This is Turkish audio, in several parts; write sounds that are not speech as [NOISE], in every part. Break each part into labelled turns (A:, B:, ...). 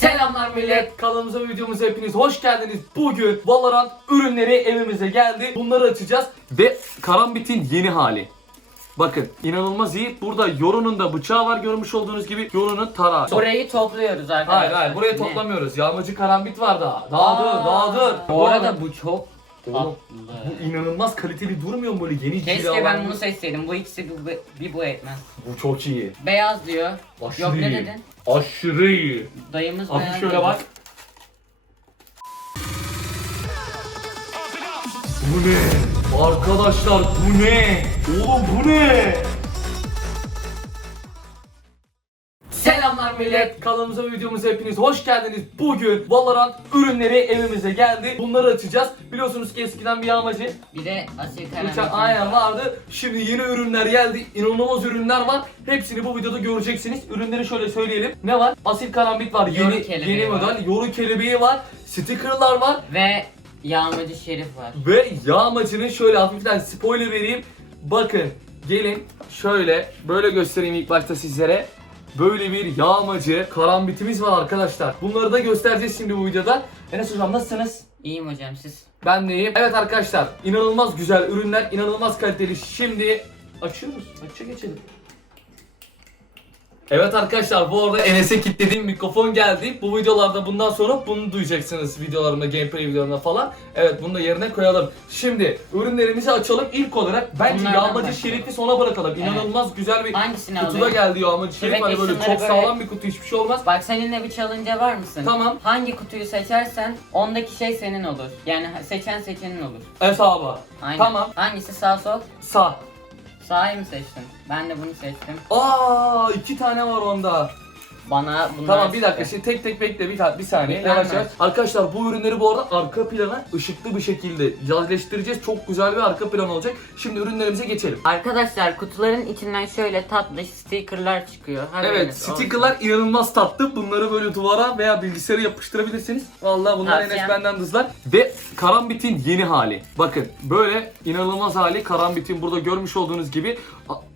A: Selamlar millet. Kanalımıza videomuza hepiniz hoş geldiniz. Bugün Valorant ürünleri evimize geldi. Bunları açacağız ve Karambit'in yeni hali. Bakın inanılmaz iyi. Burada Yoru'nun da bıçağı var görmüş olduğunuz gibi. Yoru'nun tarağı.
B: Burayı topluyoruz arkadaşlar.
A: Hayır hayır buraya
B: Ne?
A: toplamıyoruz. Yağmacı Karambit var daha. Dur
B: Aa,
A: daha dur.
B: Bu arada bu çok
A: Oğlum,
B: tatlı.
A: bu inanılmaz kaliteli durmuyor mu böyle yeni
B: Keşke
A: cilalar
B: ben
A: bu?
B: bunu seçseydim. Bu ikisi bir, bir, bir bu etmez.
A: Bu çok iyi.
B: Beyaz diyor.
A: Aşırı
B: Yok ne
A: iyi.
B: dedin?
A: Aşırı iyi.
B: Dayımız beyaz
A: şöyle
B: dedi.
A: bak. Bu ne? Arkadaşlar bu ne? Oğlum bu ne? Millet. Kanalımıza ve videomuza hepiniz hoş geldiniz. Bugün Valorant ürünleri evimize geldi. Bunları açacağız. Biliyorsunuz ki eskiden bir yağmacı
B: Bir de asil
A: Bıçak
B: karanlık.
A: aynen vardı. Şimdi yeni ürünler geldi. İnanılmaz ürünler var. Hepsini bu videoda göreceksiniz. Ürünleri şöyle söyleyelim. Ne var? Asil karambit var.
B: Yoru
A: Yeni
B: kelebeği
A: yeni
B: var.
A: model. Yoru kelebeği var. Stickerlar var.
B: Ve yağmacı şerif var.
A: Ve yağmacının şöyle hafiften spoiler vereyim. Bakın gelin şöyle böyle göstereyim ilk başta sizlere. Böyle bir yağmacı karambitimiz var arkadaşlar. Bunları da göstereceğiz şimdi bu videoda. Enes hocam nasılsınız?
B: İyiyim hocam siz.
A: Ben de iyiyim. Evet arkadaşlar inanılmaz güzel ürünler, inanılmaz kaliteli. Şimdi açıyoruz. Açça geçelim. Evet arkadaşlar bu arada Enes'e kilitlediğim mikrofon geldi. Bu videolarda bundan sonra bunu duyacaksınız videolarımda, gameplay videolarında falan. Evet bunu da yerine koyalım. Şimdi ürünlerimizi açalım. İlk olarak bence
B: Bunlardan
A: yağmacı
B: başlayalım.
A: sona bırakalım.
B: Evet.
A: İnanılmaz güzel bir
B: Hangisini
A: kutuda
B: alayım?
A: geldi yağmacı.
B: Sürekli
A: Hani böyle çok
B: böyle-
A: sağlam bir kutu hiçbir şey olmaz.
B: Bak seninle bir challenge'a var mısın?
A: Tamam.
B: Hangi kutuyu seçersen ondaki şey senin olur. Yani seçen seçenin olur.
A: Hesaba.
B: Aynen.
A: Tamam.
B: Hangisi sağ sol?
A: Sağ.
B: Sağı mı seçtin? Ben de bunu seçtim.
A: Aa iki tane var onda.
B: Bana bunlar
A: Tamam bir dakika şimdi tek tek bekle bir, ta- bir saniye yavaş yavaş. Arkadaşlar bu ürünleri bu arada arka plana ışıklı bir şekilde yerleştireceğiz. Çok güzel bir arka plan olacak. Şimdi ürünlerimize geçelim.
B: Arkadaşlar kutuların içinden şöyle tatlı stickerlar çıkıyor.
A: Evet
B: Haberiniz olsun.
A: stickerlar inanılmaz tatlı. Bunları böyle duvara veya bilgisayara yapıştırabilirsiniz. Vallahi bunlar
B: Tavsiyem.
A: Enes benden dızlar. Ve Karambit'in yeni hali. Bakın böyle inanılmaz hali Karambit'in burada görmüş olduğunuz gibi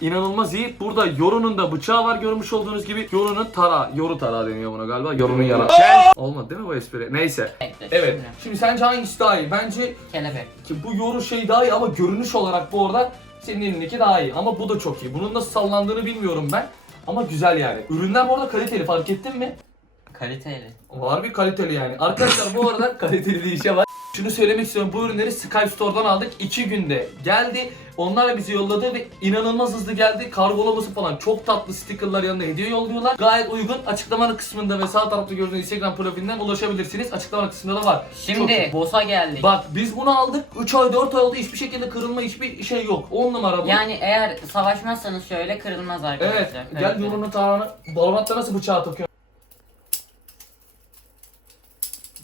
A: inanılmaz iyi. Burada Yoru'nun da bıçağı var görmüş olduğunuz gibi. Yoru'nun tarağı. Yoru tarağı deniyor buna galiba. Yoru'nun yara. Olmadı değil mi bu espri? Neyse. Evet.
B: şimdi.
A: Şimdi sence hangisi daha iyi? Bence
B: Kelebek.
A: ki bu yoru şey daha iyi ama görünüş olarak bu arada senin elindeki daha iyi. Ama bu da çok iyi. Bunun nasıl sallandığını bilmiyorum ben. Ama güzel yani. Ürünler bu arada kaliteli fark ettin mi?
B: Kaliteli.
A: Var bir kaliteli yani. Arkadaşlar bu arada [LAUGHS] kaliteli bir işe var. Şunu söylemek istiyorum. Bu ürünleri Skype Store'dan aldık. 2 günde geldi. Onlar da bizi yolladı ve inanılmaz hızlı geldi. Kargolaması falan çok tatlı stickerlar yanında hediye yolluyorlar. Gayet uygun. Açıklamanın kısmında ve sağ tarafta gördüğünüz Instagram profilinden ulaşabilirsiniz. Açıklama kısmında da var. Çok
B: Şimdi
A: iyi.
B: boss'a geldik.
A: Bak biz bunu aldık 3 ay 4 ay oldu hiçbir şekilde kırılma hiçbir şey yok 10 numara bu.
B: Yani eğer savaşmazsanız şöyle kırılmaz arkadaşlar.
A: Evet gel
B: Kaliteli.
A: yolunu tarağını Valorant'ta nasıl bıçağı takıyor?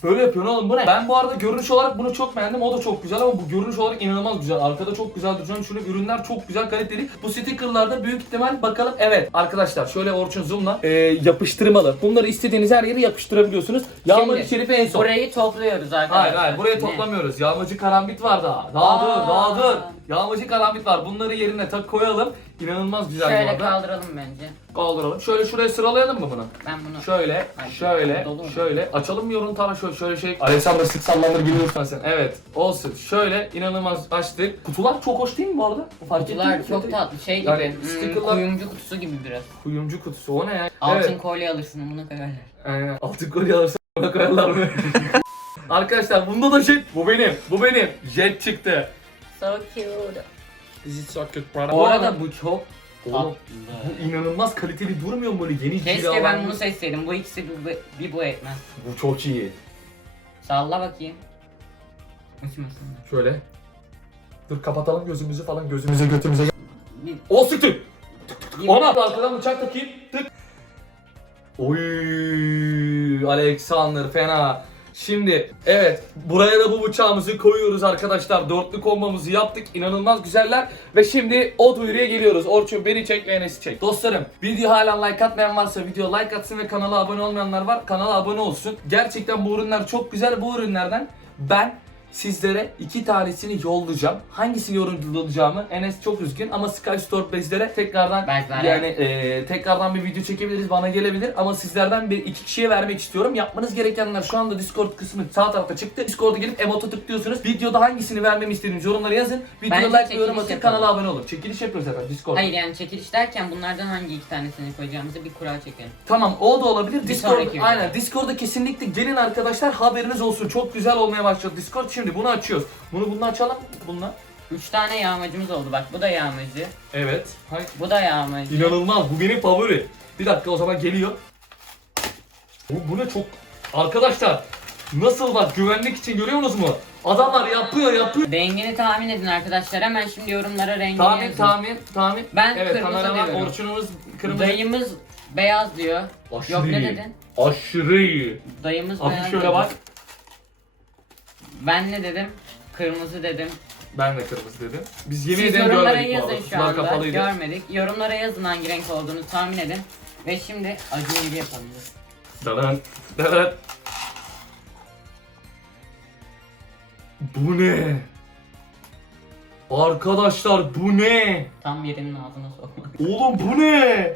A: Böyle yapıyorsun oğlum bu ne? Ben bu arada görünüş olarak bunu çok beğendim. O da çok güzel ama bu görünüş olarak inanılmaz güzel. Arkada çok güzel duruyor. Şöyle ürünler çok güzel kaliteli. Bu stickerlarda büyük ihtimal bakalım. Evet arkadaşlar şöyle Orçun zoom'la ee, yapıştırmalı. Bunları istediğiniz her yere yapıştırabiliyorsunuz. Yağmacı
B: Şimdi,
A: şerifi en son.
B: Burayı topluyoruz arkadaşlar.
A: Hayır hayır buraya
B: Ne?
A: toplamıyoruz. Yağmacı karambit var daha. Daha
B: Aa.
A: dur daha dur. Yağmacı karambit var. Bunları yerine tak koyalım. İnanılmaz güzel bu
B: Şöyle
A: arada.
B: kaldıralım bence.
A: Kaldıralım. Şöyle şuraya sıralayalım mı bunu?
B: Ben bunu...
A: Şöyle,
B: Ay,
A: şöyle,
B: dolu mu?
A: şöyle. Açalım mı yorum tara şöyle, şöyle şey. Alexander sık sallanır biliyorsan sen. Evet, olsun. Şöyle inanılmaz açtık. Kutular çok hoş değil mi bu arada? Fark ettin
B: Kutular
A: mi?
B: çok tatlı şey gibi.
A: Yani
B: hmm,
A: stickerlar-
B: kuyumcu kutusu gibi biraz.
A: Kuyumcu kutusu o ne ya?
B: Altın
A: Evet.
B: kolye alırsın bunu koyarlar.
A: Aynen. Altın kolye alırsa buna koyarlar mı? [LAUGHS] Arkadaşlar bunda da jet. Bu benim. Bu benim. Jet çıktı.
B: So cute.
A: İs so cute, brother.
B: Bu arada bu çok
A: Oğlum, bu inanılmaz kaliteli durmuyor mu böyle yeni
B: Keşke ben
A: bu?
B: bunu seçseydim. Bu ikisi bir, bir bu etmez.
A: Bu çok iyi.
B: Salla bakayım. Uçmasın.
A: Şöyle. Dur kapatalım gözümüzü falan gözümüze götümüze. O sıktı.
B: bir-
A: Ona arkadan bıçak takayım. Tık. Oy Alexander fena. Şimdi evet buraya da bu bıçağımızı koyuyoruz arkadaşlar. Dörtlü kombamızı yaptık. İnanılmaz güzeller. Ve şimdi o duyuruya geliyoruz. Orçun beni çek ve Enes'i çek. Dostlarım video hala like atmayan varsa video like atsın ve kanala abone olmayanlar var. Kanala abone olsun. Gerçekten bu ürünler çok güzel. Bu ürünlerden ben sizlere iki tanesini yollayacağım. Hangisini yollayacağımı Enes çok üzgün ama Sky Store bezlere tekrardan
B: Berkler.
A: yani e, tekrardan bir video çekebiliriz bana gelebilir ama sizlerden bir iki kişiye vermek istiyorum. Yapmanız gerekenler şu anda Discord kısmı sağ tarafta çıktı. Discord'a gelip emote tıklıyorsunuz. Videoda hangisini vermemi istediğiniz yorumlara yazın. Videoya
B: Bence
A: like ve yorum atın
B: yapalım.
A: kanala abone olun. Çekiliş yapıyoruz zaten Discord'da.
B: Hayır yani çekiliş derken bunlardan hangi iki tanesini koyacağımızı bir kura çekelim.
A: Tamam o da olabilir. Discord
B: sonraki video.
A: aynen Discord'a kesinlikle gelin arkadaşlar haberiniz olsun. Çok güzel olmaya başladı Discord. Şimdi bunu açıyoruz. Bunu bununla açalım. Bununla.
B: Üç tane yağmacımız oldu bak bu da yağmacı.
A: Evet. Hay.
B: Bu da yağmacı.
A: İnanılmaz. Bu benim favori. Bir dakika o zaman geliyor. Bu, bu ne çok... Arkadaşlar nasıl bak güvenlik için görüyor musunuz mu? Adamlar yapıyor yapıyor.
B: Rengini tahmin edin arkadaşlar. Hemen şimdi yorumlara rengini
A: Tahmin
B: yazın.
A: tahmin tahmin.
B: Ben
A: evet,
B: kırmızı
A: kameraman
B: diyorum.
A: Orçunumuz kırmızı.
B: Dayımız beyaz diyor.
A: Aşırı
B: Yok ne
A: iyi.
B: dedin?
A: Aşırı iyi.
B: Dayımız
A: Hafif
B: beyaz
A: şöyle
B: dedi.
A: bak.
B: Ben ne dedim? Kırmızı dedim.
A: Ben de kırmızı dedim. Biz yemin
B: Siz
A: ederim
B: yorumlara
A: görmedik bu
B: yazın
A: arada.
B: şu
A: Sular
B: anda.
A: kapalıydı.
B: Görmedik. Yorumlara yazın hangi renk olduğunu tahmin edin. Ve şimdi acı gibi yapalım.
A: Dalan, dalan. Bu ne? Arkadaşlar bu ne?
B: Tam yerinin ağzına sokma.
A: Oğlum bu ne?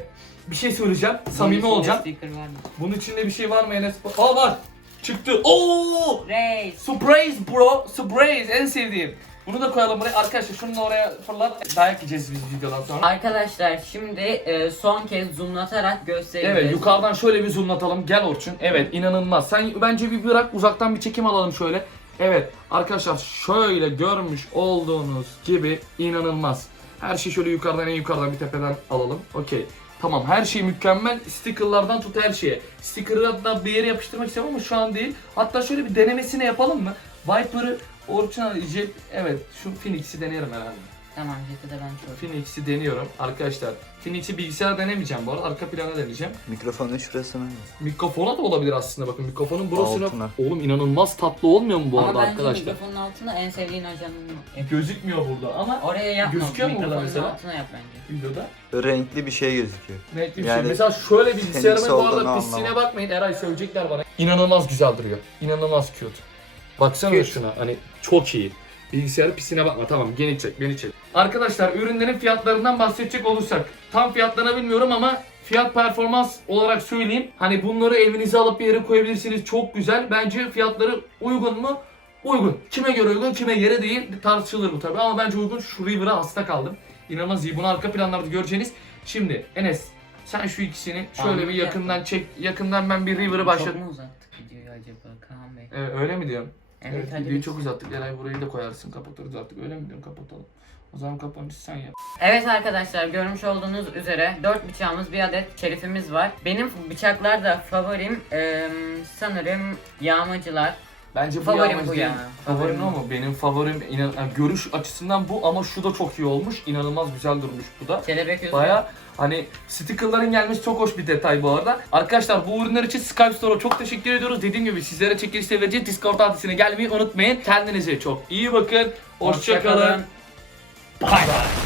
A: Bir şey söyleyeceğim. Samimi
B: içinde
A: olacağım.
B: Sticker var mı?
A: Bunun içinde bir şey var mı Enes? Aa var. Çıktı. Oo!
B: Reis.
A: Surprise bro. Surprise en sevdiğim. Bunu da koyalım buraya. Arkadaşlar şunu da oraya fırlat. Dayak yiyeceğiz biz videodan sonra.
B: Arkadaşlar şimdi e, son kez zoomlatarak göstereceğiz.
A: Evet yukarıdan şöyle bir zoomlatalım. Gel Orçun. Evet inanılmaz. Sen bence bir bırak uzaktan bir çekim alalım şöyle. Evet arkadaşlar şöyle görmüş olduğunuz gibi inanılmaz. Her şey şöyle yukarıdan en yukarıdan bir tepeden alalım. Okey. Tamam her şey mükemmel. Stickerlardan tut her şeye. Sticker'ı da bir yere yapıştırmak istiyorum ama şu an değil. Hatta şöyle bir denemesini yapalım mı? Viper'ı Orçun'a Jet, evet şu Phoenix'i deneyelim herhalde.
B: Tamam Jet'i de ben çok.
A: Phoenix'i deniyorum arkadaşlar. Phoenix'i bilgisayar denemeyeceğim bu arada. Arka plana deneyeceğim.
C: Mikrofonun şurasına.
A: Mikrofona da olabilir aslında bakın mikrofonun burasına.
C: Altına.
A: Oğlum inanılmaz tatlı olmuyor mu bu
B: Ama
A: arada
B: bence
A: arkadaşlar?
B: mikrofonun altına en sevdiğin ajanını yap.
A: Gözükmüyor burada ama
B: Oraya yapma.
A: Gözüküyor mu burada
B: mikrofonun
A: mesela?
B: altına yap bence.
A: videoda
C: Renkli bir şey gözüküyor.
A: net bir
C: Yani
A: şey. Mesela şöyle bilgisayarımın bu
C: olduğunu
A: arada pisliğine
C: anlamam.
A: bakmayın. Eray söyleyecekler bana. İnanılmaz güzel duruyor. İnanılmaz cute. Baksana
C: Cute.
A: şuna hani çok iyi. Bilgisayarı pisine bakma tamam beni çek beni çek. Arkadaşlar ürünlerin fiyatlarından bahsedecek olursak tam fiyatlarını bilmiyorum ama fiyat performans olarak söyleyeyim. Hani bunları evinize alıp bir yere koyabilirsiniz çok güzel. Bence fiyatları uygun mu? Uygun. Kime göre uygun kime göre değil tartışılır bu tabi ama bence uygun. Şu River'a hasta kaldım. İnanılmaz iyi. Bunu arka planlarda göreceğiniz. Şimdi Enes sen şu ikisini şöyle bir
B: Anladım.
A: yakından çek. Yakından ben bir River'ı
B: Çok
A: başlat.
B: mu uzattık videoyu acaba Kaan Bey?
A: Evet, öyle mi diyorum?
B: Evet,
A: Evet, videoyu çok uzattık. Eray burayı da koyarsın kapatırız artık. Öyle mi diyorum kapatalım. O zaman kapanışı sen yap.
B: Evet arkadaşlar görmüş olduğunuz üzere 4 bıçağımız bir adet şerifimiz var. Benim bıçaklar da favorim eee, sanırım yağmacılar.
A: Bence bu
B: Favorim
A: yalnız
B: bu
A: değil.
B: ya.
A: Favorim
B: Favorim
A: o mu? Benim favorim inan yani görüş açısından bu ama şu da çok iyi olmuş. İnanılmaz güzel durmuş bu da.
B: Kelebek yüzü.
A: Baya hani stickerların gelmesi çok hoş bir detay bu arada. Arkadaşlar bu ürünler için Skype Store'a çok teşekkür ediyoruz. Dediğim gibi sizlere çekilişte vereceğiz. Discord adresine gelmeyi unutmayın. Kendinize çok iyi bakın. Hoşçakalın.
B: Hoşça kalın. 太难